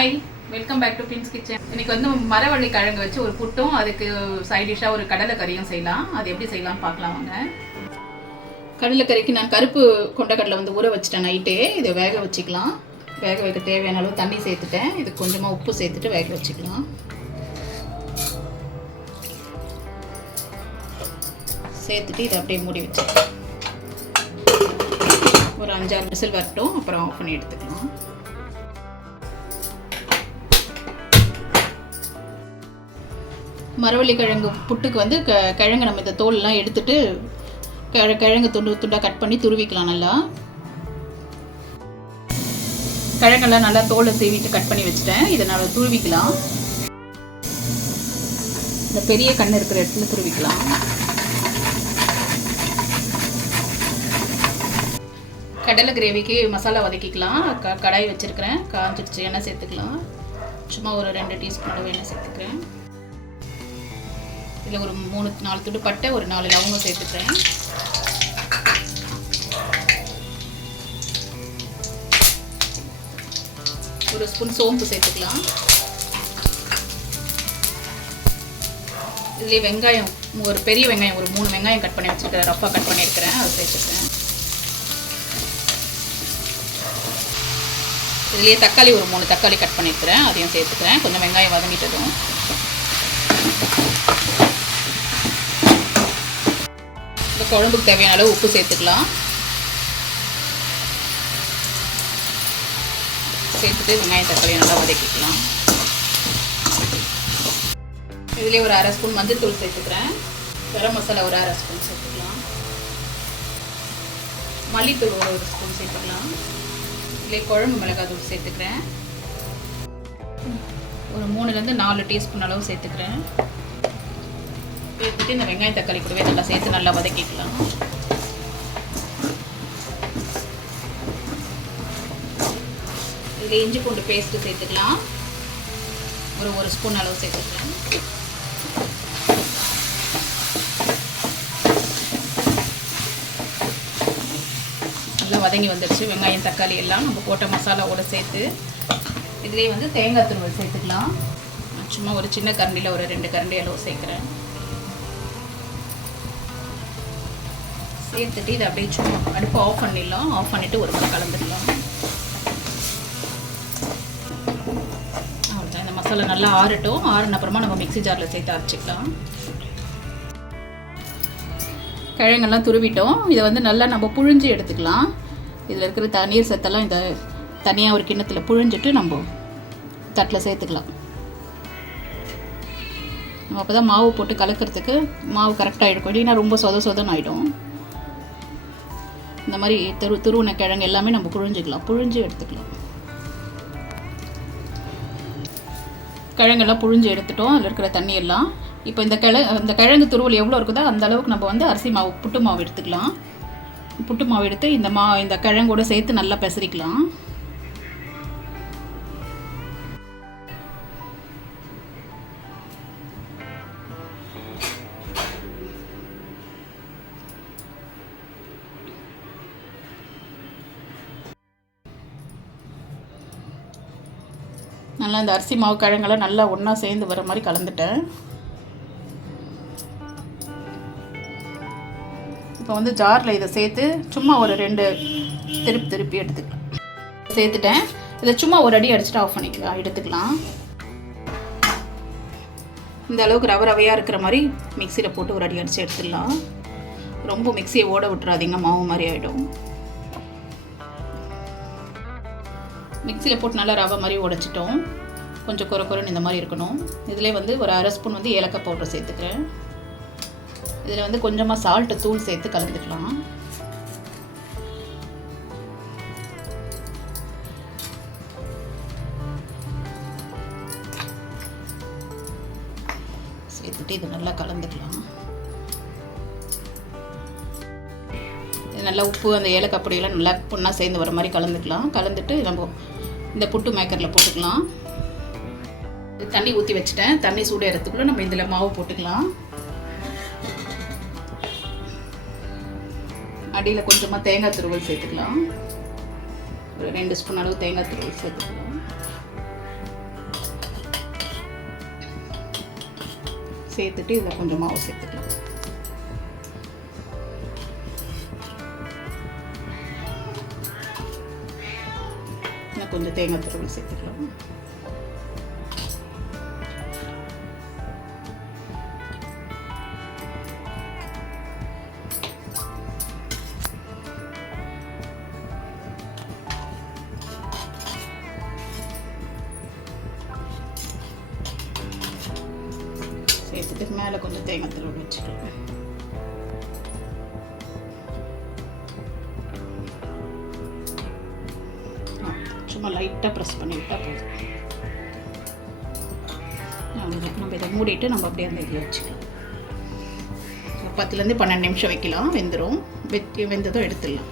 Hi, welcome back to Pins kitchen. இன்னைக்கு வந்து மரவள்ளி கிழங்கு வச்சு ஒரு புட்டும் அதுக்கு சைட் டிஷ்ஷாக ஒரு கடலைக்கறியும் செய்யலாம். அது எப்படி செய்யலாம்னு பார்க்கலாம் வாங்க. கடலைக்கறிக்கு நான் கருப்பு கொண்டக்கடலை வந்து ஊற வச்சுட்டேன் நைட்டே. இதை வேக வச்சுக்கலாம். வேக வைக்க தேவையான அளவு தண்ணி சேர்த்துட்டேன். இதுக்கு கொஞ்சமாக உப்பு சேர்த்துட்டு வேக வச்சுக்கலாம். சேர்த்துட்டு இதை அப்படியே மூடி வச்சுக்கலாம். ஒரு 5-6 விசில் வரட்டும், அப்புறம் ஆஃப் பண்ணி எடுத்துக்கலாம். மரவள்ளி கிழங்கு புட்டுக்கு வந்து கிழங்கு நம்ம இந்த தோலெலாம் எடுத்துட்டு கிழங்கு துண்டாக கட் பண்ணி துருவிக்கலாம். நல்லா கிழங்கெல்லாம் நல்லா தோலை சீவிட்டு கட் பண்ணி வச்சுட்டேன். இதை நல்லா துருவிக்கலாம். இந்த பெரிய கண் இருக்கிற இடத்துல துருவிக்கலாம். கடலை கிரேவிக்கு மசாலா வதக்கிக்கலாம். கடாய் வச்சுருக்கிறேன், காஞ்சிடுச்சு. எண்ணெய் சேர்த்துக்கலாம். சும்மா ஒரு 2 டீஸ்பூன் அளவு எண்ணெய் சேர்த்துக்கிறேன். இதில் ஒரு 3-4 துண்டு பட்டை, ஒரு 4 லவங்கம் சேர்த்துக்கிறேன். ஒரு ஸ்பூன் சோம்பு சேர்த்துக்கலாம். இதுலேயே வெங்காயம், ஒரு பெரிய வெங்காயம், ஒரு 3 வெங்காயம் கட் பண்ணி வச்சுருக்கிறேன். ரஃப்பாக கட் பண்ணியிருக்கிறேன், அதை சேர்த்துக்கிறேன். இதுலேயே தக்காளி, ஒரு 3 தக்காளி கட் பண்ணியிருக்கிறேன், அதையும் சேர்த்துக்கிறேன். கொஞ்சம் வெங்காயம் வதங்கிட்டதும் இந்த குழம்புக்கு தேவையான அளவு உப்பு சேர்த்துக்கலாம். சேர்த்துட்டு வெங்காயம் தக்காளி நல்லா வதக்கிக்கலாம். இதுலேயே ஒரு 1/2 ஸ்பூன் மஞ்சள் தூள் சேர்த்துக்கிறேன். கரம் மசாலா ஒரு 1/2 ஸ்பூன் சேர்த்துக்கலாம். மல்லித்தூள் ஒரு 1 ஸ்பூன் சேர்த்துக்கலாம். இதுலேயே குழம்பு மிளகாய் தூள் சேர்த்துக்கிறேன். ஒரு 3-4 டீஸ்பூன் அளவு சேர்த்துக்கிறேன். சேர்த்துட்டு இந்த வெங்காயம் தக்காளி கூடவே நல்லா சேர்த்து நல்லா வதக்கிக்கலாம். இதில் இஞ்சி பூண்டு பேஸ்ட்டு சேர்த்துக்கலாம். ஒரு 1 ஸ்பூன் அளவு சேர்த்துக்கலாம். நல்லா வதங்கி வந்துடுச்சு. வெங்காயம் தக்காளி எல்லாம் நம்ம போட்ட மசாலாவோடு சேர்த்து இதுலேயே வந்து தேங்காய் துருவல் சேர்த்துக்கலாம். சும்மா ஒரு சின்ன கரண்டியில் ஒரு 2 கரண்டி அளவு சேர்க்குறேன். சேர்த்துட்டு இதை அப்படியே சும்மா அடுப்பு ஆஃப் பண்ணிடலாம். ஆஃப் பண்ணிவிட்டு ஒரு முறை கலந்துடலாம். அவ்வளோதான். இந்த மசாலா நல்லா ஆறட்டும். ஆறின அப்புறமா நம்ம மிக்ஸி ஜாரில் சேர்த்து அரைச்சிக்கலாம். கிழங்கெல்லாம் துருவிட்டோம். இதை வந்து நல்லா நம்ம புழிஞ்சு எடுத்துக்கலாம். இதில் இருக்கிற நீர் சத்தெல்லாம் இந்த தனியாக ஒரு கிண்ணத்தில் புழிஞ்சிட்டு நம்ம தட்டில் சேர்த்துக்கலாம். நம்ம அப்போ தான் மாவு போட்டு கலக்கிறதுக்கு மாவு கரெக்டாக இருக்கும். இல்லைன்னா ரொம்ப சொதன்னு ஆகிடும். இந்த மாதிரி துருவின கிழங்கு எல்லாமே நம்ம புழிஞ்சு எடுத்துக்கலாம். கிழங்கெல்லாம் புழிஞ்சு எடுத்துட்டோம். அதில் இருக்கிற தண்ணியெல்லாம் இப்போ இந்த கிழங்கு துருவல் எவ்வளோ இருக்குதோ அந்த அளவுக்கு நம்ம வந்து அரிசி மாவு, புட்டு மாவு எடுத்துக்கலாம். புட்டு மாவு எடுத்து இந்த கிழங்கோடு சேர்த்து நல்லா பெசரிக்கலாம். நல்லா இந்த அரிசி மாவு கிழங்கெல்லாம் நல்லா ஒன்றா சேர்ந்து வர மாதிரி கலந்துட்டேன். இப்போ வந்து ஜாரில் இதை சேர்த்து சும்மா ஒரு 2 திருப்பி எடுத்துக்கலாம். சேர்த்துட்டேன். இதை சும்மா ஒரு அடி அடிச்சுட்டு ஆஃப் பண்ணிக்கலாம், எடுத்துக்கலாம். இந்த அளவுக்கு ரவையாக இருக்கிற மாதிரி மிக்சியில் போட்டு ஒரு அடி அடித்து எடுத்துடலாம். ரொம்ப மிக்சியை ஓட விட்டுறாதீங்க, மாவு மாதிரி ஆகிடும். மிக்சியில் போட்டு நல்லா ரவை மாதிரி உடைச்சிட்டோம். கொஞ்சம் குறைன்னு இந்த மாதிரி இருக்கணும். இதில் வந்து ஒரு 1/2 ஸ்பூன் வந்து ஏலக்காய் பவுடர் சேர்த்துக்கிறேன். இதில் வந்து கொஞ்சமாக சால்ட்டு தூள் சேர்த்து கலந்துக்கலாம். சேர்த்துட்டு இது நல்லா கலந்துக்கலாம். இது நல்லா உப்பு, அந்த ஏலக்காய் பொடியெல்லாம் நல்லா ஒன்றா சேர்ந்து வர மாதிரி கலந்துக்கலாம். கலந்துட்டு நம்ம இந்த புட்டு மேக்கரில் போட்டுக்கலாம். தண்ணி ஊற்றி வச்சுட்டேன். தண்ணி சூடேறதுக்குள்ளே நம்ம இதில் மாவு போட்டுக்கலாம். அடியில் கொஞ்சமாக தேங்காய் துருவல் சேர்த்துக்கலாம். ஒரு 2 ஸ்பூன் அளவு தேங்காய் துருவல் சேர்த்துக்கலாம். சேர்த்துட்டு இதில் கொஞ்சம் மாவு சேர்த்துக்கலாம். இன்னும் கொஞ்சம் தேங்காய் துருவல் சேர்த்துக்கலாம். சேர்த்துட்டு மேலே கொஞ்சம் தேங்காய் துருவல் வச்சுக்கலாம். சும்மா லைட்டாக ப்ரெஸ் பண்ணி விட்டால் போதும். அவ்வளோதான். நம்ம இதை மூடிட்டு நம்ம அப்படியே அந்த இதில் வச்சுக்கலாம். 10லேருந்து 12 நிமிஷம் வைக்கலாம். வெந்துடும். வெந்ததும் எடுத்துடலாம்.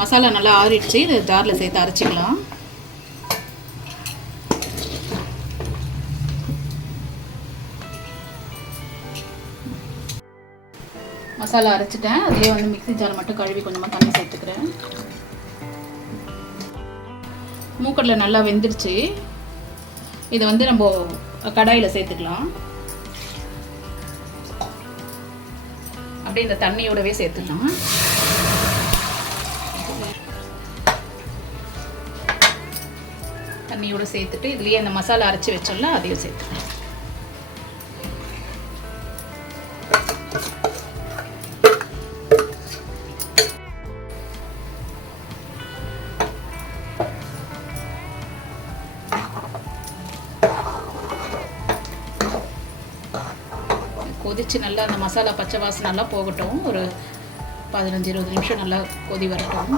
மசாலா நல்லா ஆறிடுச்சு. இதை ஜாரில் சேர்த்து அரைச்சிக்கலாம். மசாலா அரைச்சிட்டேன். அதுலேயே வந்து மிக்ஸி ஜார் மட்டும் கழுவி கொஞ்சமாக தண்ணி சேர்த்துக்கிறேன். மூக்கடலை நல்லா வெந்துருச்சு. இதை வந்து நம்ம கடாயில் சேர்த்துக்கலாம். அப்படியே இந்த தண்ணியோடவே சேர்த்துக்கலாம். தண்ணியோடு சேர்த்துட்டு இதுலேயே அந்த மசாலா அரைச்சி வச்சோம்ல அதையும் சேர்த்துக்கலாம். கொதிச்சு நல்லா அந்த மசாலா பச்சை வாசனை நல்லா போகட்டும். ஒரு 15-20 நிமிஷம் நல்லா கொதி வரட்டும்.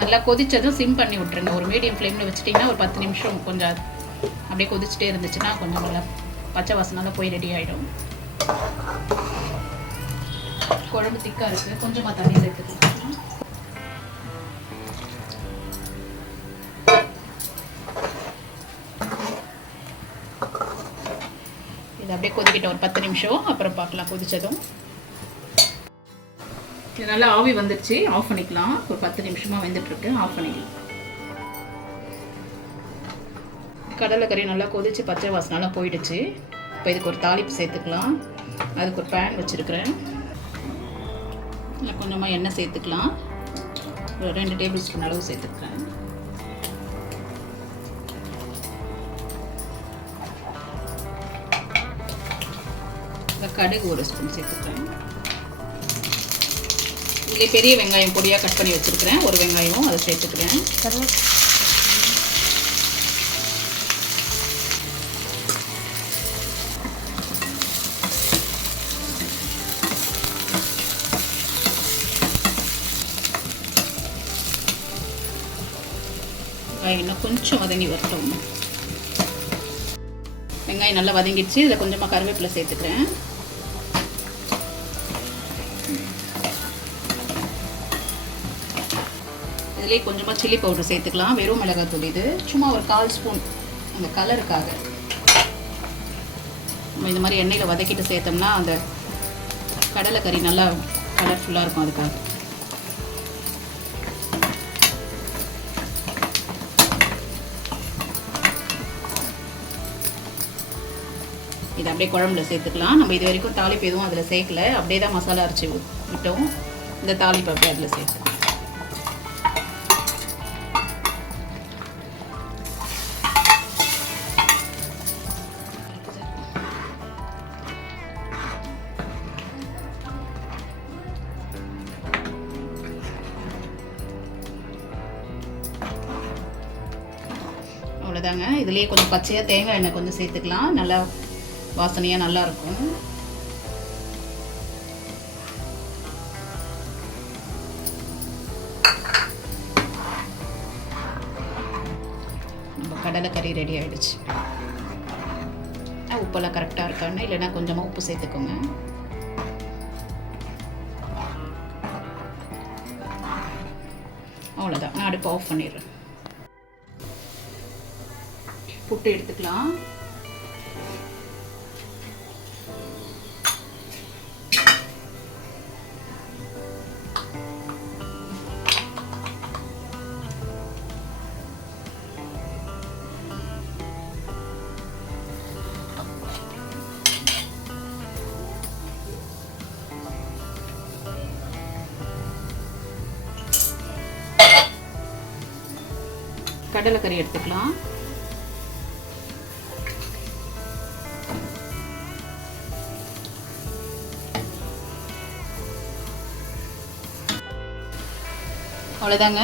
நல்லா கொதிச்சதும் சிம் பண்ணி விட்டுருங்க. ஒரு மீடியம் ஃப்ளேமில் வச்சுட்டிங்கன்னா ஒரு 10 நிமிஷம் கொஞ்சம் அப்படியே கொதிச்சுட்டே இருந்துச்சுன்னா கொஞ்சம் நல்லா பச்சை வாசனால போய் ரெடி ஆகிடும். குழம்பு திக்காக இருக்குது. கொஞ்சமாக தண்ணி சேர்த்துக்கலாம். இது அப்படியே கொதிக்கிட்ட ஒரு 10 நிமிஷம் அப்புறம் பார்க்கலாம் கொதிச்சதும். இது நல்லா ஆவி வந்துடுச்சு. ஆஃப் பண்ணிக்கலாம். ஒரு 10 நிமிஷமாக வெந்துட்டுருக்கு. ஆஃப் பண்ணிக்கலாம். கடலைக்கறி நல்லா கொதிச்சு பச்சை வாசனாலாம் போயிடுச்சு. இப்போ இதுக்கு ஒரு தாளிப்பு சேர்த்துக்கலாம். அதுக்கு ஒரு பேன் வச்சுருக்கிறேன். இல்லை கொஞ்சமாக எண்ணெய் சேர்த்துக்கலாம். ஒரு 2 டேபிள் ஸ்பூன் அளவு சேர்த்துக்கிறேன். கடுகு 1 ஸ்பூன் சேர்த்துக்கிறேன். இதில் பெரிய வெங்காயம் பொடியாக கட் பண்ணி வச்சுருக்கிறேன். ஒரு வெங்காயம் அதை சேர்த்துக்கிறேன். வெங்காயம் இன்னும் கொஞ்சம் வதங்கி வரட்டும். வெங்காயம் நல்லா வதங்கிடுச்சு. இதில் கொஞ்சமாக கருவேப்பிலை சேர்த்துக்கிறேன். இதுலேயே கொஞ்சமாக சில்லி பவுடர் சேர்த்துக்கலாம். வெறும் மிளகாத்தூள் இது சும்மா ஒரு 1/4 ஸ்பூன் அந்த கலருக்காக. நம்ம இந்த மாதிரி எண்ணெயில் வதக்கிட்டு சேர்த்தோம்னா அந்த கடலைக்கறி நல்லா கலர்ஃபுல்லாக இருக்கும். அதுக்காக இது அப்படியே குழம்புல சேர்த்துக்கலாம். நம்ம இது வரைக்கும் தாளிப்பு எதுவும் அதில் சேர்க்கல. அப்படியே தான் மசாலா அரைச்சி விட்டோம். இந்த தாளிப்பு அப்படியே அதில் சேர்த்து அவ்வளோதாங்க. இதுலேயே கொஞ்சம் பச்சையாக தேங்காய் எண்ணெய் கொஞ்சம் சேர்த்துக்கலாம். நல்லா வாசனையாக நல்லாயிருக்கும். நம்ம கடலைக்கறி ரெடி ஆகிடுச்சு. உப்பெல்லாம் கரெக்டாக இருக்கான்னு இல்லைன்னா கொஞ்சமாக உப்பு சேர்த்துக்கோங்க. அவ்வளோதான். நான் அடுப்பு ஆஃப் பண்ணிடுறேன். புட்டு எடுத்துக்கலாம். கடலைக்கறி எடுத்துக்கலாம். அவ்வளோதாங்க,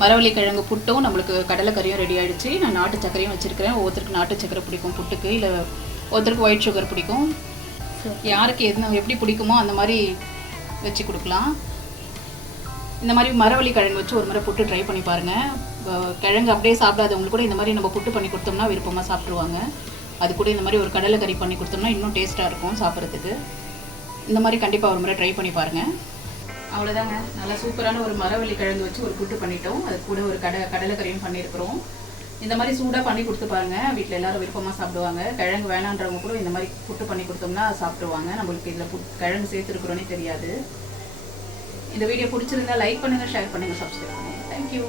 மரவள்ளி கிழங்கு புட்டும் நம்மளுக்கு கடலைக்கறியும் ரெடி ஆகிடுச்சு. நான் நாட்டு சக்கரையும் வச்சுருக்கிறேன். ஒவ்வொருத்தருக்கு நாட்டு சக்கரை பிடிக்கும் புட்டுக்கு, இல்லை ஒருத்தருக்கு ஒயிட் சுகர் பிடிக்கும். யாருக்கு எப்படி பிடிக்குமோ அந்த மாதிரி வச்சு கொடுக்கலாம். இந்த மாதிரி மரவள்ளி கிழங்கு வச்சு ஒரு முறை புட்டு ட்ரை பண்ணி பாருங்கள். கிழங்கு அப்படியே சாப்பிடாதவங்களுக்கு கூட இந்த மாதிரி நம்ம புட்டு பண்ணி கொடுத்தோம்னா விருப்பமாக சாப்பிட்ருவாங்க. அது கூட இந்த மாதிரி ஒரு கடலைக்கறி பண்ணி கொடுத்தோம்னா இன்னும் டேஸ்ட்டாக இருக்கும் சாப்பிட்றதுக்கு. இந்த மாதிரி கண்டிப்பாக ஒரு முறை ட்ரை பண்ணி பாருங்கள். அவ்வளோதாங்க, நல்லா சூப்பரான ஒரு மரவள்ளி கிழங்கு வச்சு ஒரு புட்டு பண்ணிட்டோம். அது கூட ஒரு கடலைக்கறியும் பண்ணியிருக்கிறோம். இந்த மாதிரி சூடாக பண்ணி கொடுத்து பாருங்கள், வீட்டில் எல்லோரும் விருப்பமாக சாப்பிடுவாங்க. கிழங்கு வேணான்றவங்க கூட இந்த மாதிரி புட்டு பண்ணி கொடுத்தோம்னா சாப்பிடுவாங்க. நம்மளுக்கு இதில் கிழங்கு சேர்த்துருக்குறோன்னே தெரியாது. இந்த வீடியோ பிடிச்சிருந்தா லைக் பண்ணுங்கள், ஷேர் பண்ணுங்கள், சப்ஸ்கிரைப் பண்ணுங்கள். தேங்க்யூ.